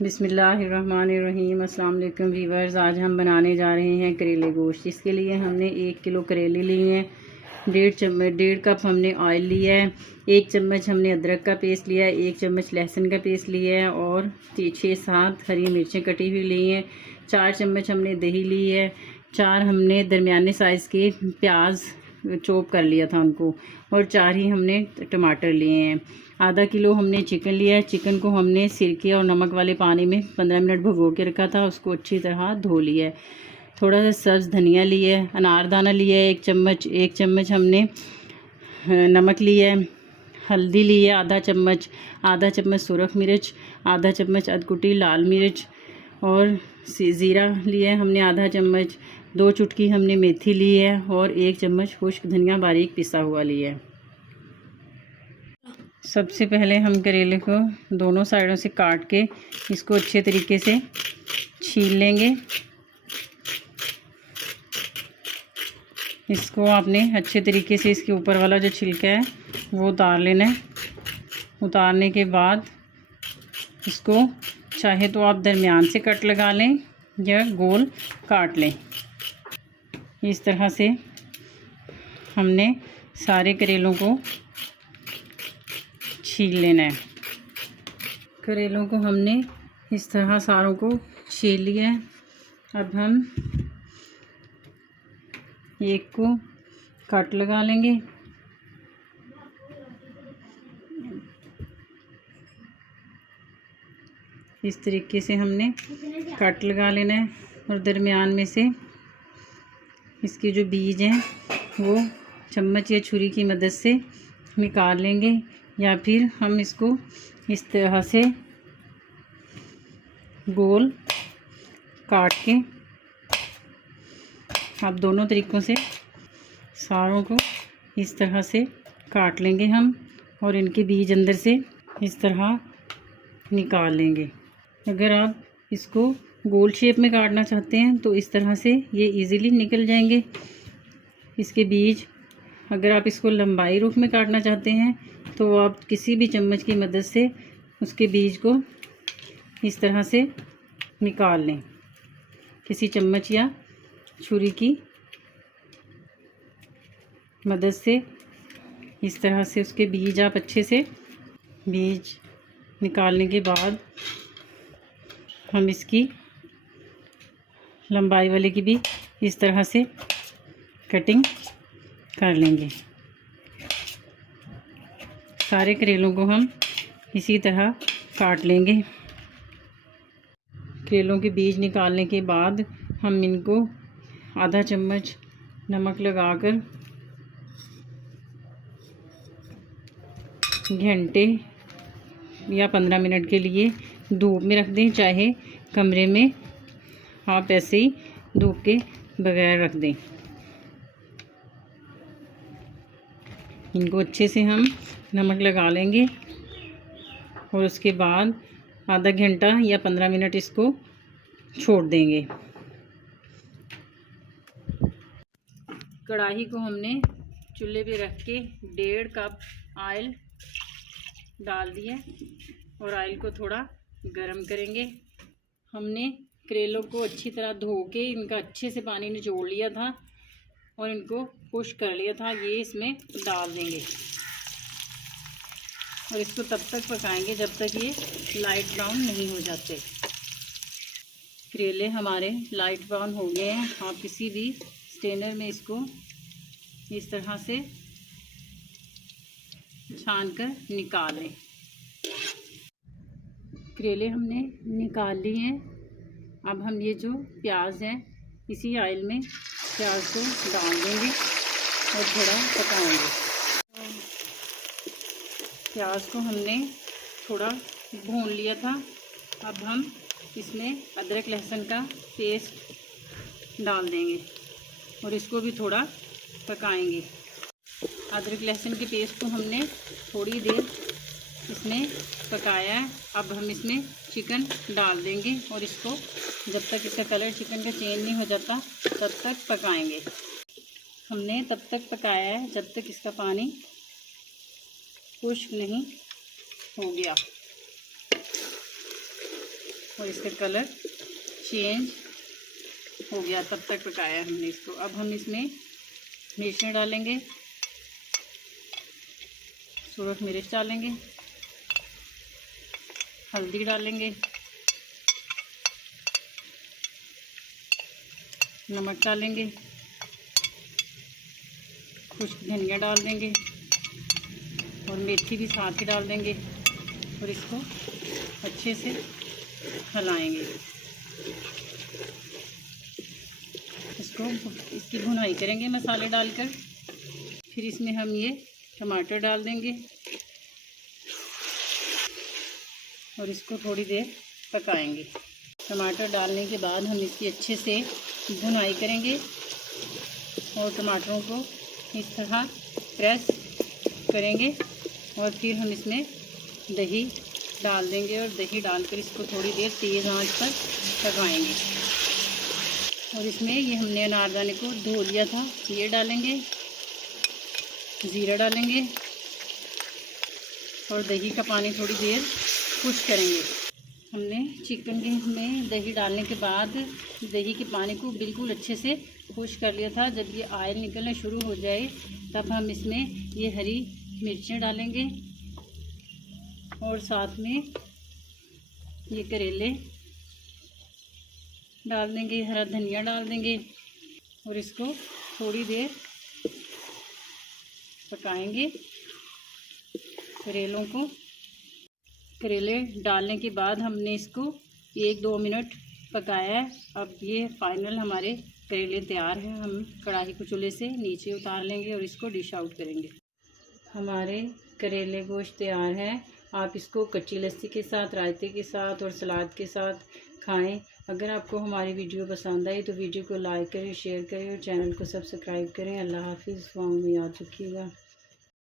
बिस्मिल्लाहिर्रहमानिर्रहीम। अस्सलाम वालेकुम वीवर्स। आज हम बनाने जा रहे हैं करेले गोश्त। इसके लिए हमने 1 किलो करेले लिए हैं। 1.5 कप हमने ऑयल लिया है। 1 चम्मच हमने अदरक का पेस्ट लिया है। 1 चम्मच लहसुन का पेस्ट लिया है और 6-7 हरी मिर्चें कटी हुई ली हैं। 4 चम्मच हमने दही ली है। 4 हमने दरमियाने साइज़ के प्याज चॉप कर लिया था उनको, और 4 ही हमने टमाटर लिए हैं। आधा किलो हमने चिकन लिया है। चिकन को हमने सिरके और नमक वाले पानी में 15 मिनट भिगो के रखा था। उसको अच्छी तरह धो लिया है। थोड़ा सा सब्ज़ धनिया लिया है। अनारदाना लिया है 1 चम्मच। 1 चम्मच हमने नमक लिया है। हल्दी ली है आधा चम्मच सुरख मिर्च, आधा चम्मच अधकुटी लाल मिर्च, और ज़ीरा लिया है हमने आधा चम्मच। 2 चुटकी हमने मेथी ली है और 1 चम्मच खुश्क धनिया बारीक पिसा हुआ लिया है। सबसे पहले हम करेले को दोनों साइडों से काट के इसको अच्छे तरीके से छील लेंगे। इसको आपने अच्छे तरीके से इसके ऊपर वाला जो छिलका है वो उतार लेना है। उतारने के बाद इसको चाहे तो आप दरमियान से कट लगा लें या गोल काट लें। इस तरह से हमने सारे करेलों को छील लेना है। करेलों को हमने इस तरह सारों को छील लिया है। अब हम एक को कट लगा लेंगे। इस तरीके से हमने कट लगा लेना है और दरमियान में से इसके जो बीज हैं वो चम्मच या छुरी की मदद से निकाल लेंगे, या फिर हम इसको इस तरह से गोल काट के, आप दोनों तरीक़ों से सारों को इस तरह से काट लेंगे हम, और इनके बीज अंदर से इस तरह निकाल लेंगे। अगर आप इसको गोल शेप में काटना चाहते हैं तो इस तरह से ये इजीली निकल जाएंगे इसके बीज। अगर आप इसको लंबाई रुख में काटना चाहते हैं तो आप किसी भी चम्मच की मदद से उसके बीज को इस तरह से निकाल लें। किसी चम्मच या छुरी की मदद से इस तरह से उसके बीज आप अच्छे से बीज निकालने के बाद हम इसकी लंबाई वाले की भी इस तरह से कटिंग कर लेंगे। सारे करेलों को हम इसी तरह काट लेंगे। करेलों के बीज निकालने के बाद हम इनको आधा चम्मच नमक लगाकर घंटे या 15 मिनट के लिए धूप में रख दें, चाहे कमरे में आप ऐसे ही धूप के बगैर रख दें। इनको अच्छे से हम नमक लगा लेंगे और उसके बाद आधा घंटा या 15 मिनट इसको छोड़ देंगे। कढ़ाई को हमने चूल्हे पे रख के 1.5 कप ऑयल डाल दिया और ऑयल को थोड़ा गरम करेंगे। हमने करेलों को अच्छी तरह धो के इनका अच्छे से पानी निचोड़ लिया था और इनको खुश कर लिया था। ये इसमें डाल देंगे और इसको तब तक पकाएंगे जब तक ये लाइट ब्राउन नहीं हो जाते। करेले हमारे लाइट ब्राउन हो गए हैं। आप किसी भी स्ट्रेनर में इसको इस तरह से छान कर निकाल लें। करेले हमने निकाल लिए हैं। अब हम ये जो प्याज है इसी ऑयल में प्याज को डाल देंगे और थोड़ा पकाएंगे। प्याज को हमने थोड़ा भून लिया था। अब हम इसमें अदरक लहसुन का पेस्ट डाल देंगे और इसको भी थोड़ा पकाएंगे। अदरक लहसुन के पेस्ट को हमने थोड़ी देर इसमें पकाया है। अब हम इसमें चिकन डाल देंगे और इसको जब तक इसका कलर चिकन का चेंज नहीं हो जाता तब तक पकाएंगे। हमने तब तक पकाया है जब तक इसका पानी खुश्क नहीं हो गया। और इसका कलर चेंज हो गया, तब तक पकाया हमने इसको। अब हम इसमें मिर्चें डालेंगे, सूरख मिर्च डालेंगे, हल्दी डालेंगे, नमक डालेंगे, खुश्क धनिया डाल देंगे और मेथी भी साथ ही डाल देंगे और इसको अच्छे से हिलाएंगे। इसकी भुनाई करेंगे मसाले डालकर। फिर इसमें हम ये टमाटर डाल देंगे और इसको थोड़ी देर पकाएंगे। टमाटर डालने के बाद हम इसकी अच्छे से भुनाई करेंगे और टमाटरों को इस तरह प्रेस करेंगे और फिर हम इसमें दही डाल देंगे और दही डालकर इसको थोड़ी देर तेज़ आंच पर पकाएंगे। और इसमें ये हमने अनारदाने को धो लिया था, ये डालेंगे, ज़ीरा डालेंगे और दही का पानी थोड़ी देर खुश्क करेंगे। हमने चिकन में दही डालने के बाद दही के पानी को बिल्कुल अच्छे से खुश्क कर लिया था। जब ये ऑयल निकलना शुरू हो जाए तब हम इसमें ये हरी मिर्चें डालेंगे और साथ में ये करेले डाल देंगे, हरा धनिया डाल देंगे और इसको थोड़ी देर पकाएंगे। करेले डालने के बाद हमने इसको 1-2 मिनट पकाया है। अब ये फाइनल हमारे करेले तैयार हैं। हम कढ़ाई को चूल्हे से नीचे उतार लेंगे और इसको डिश आउट करेंगे। हमारे करेले गोश्त तैयार है। आप इसको कच्ची लस्सी के साथ, रायते के साथ और सलाद के साथ खाएं। अगर आपको हमारी वीडियो पसंद आई तो वीडियो को लाइक करें, शेयर करें और चैनल को सब्सक्राइब करें। अल्लाह हाफिज़। दुआओं में याद रखिएगा।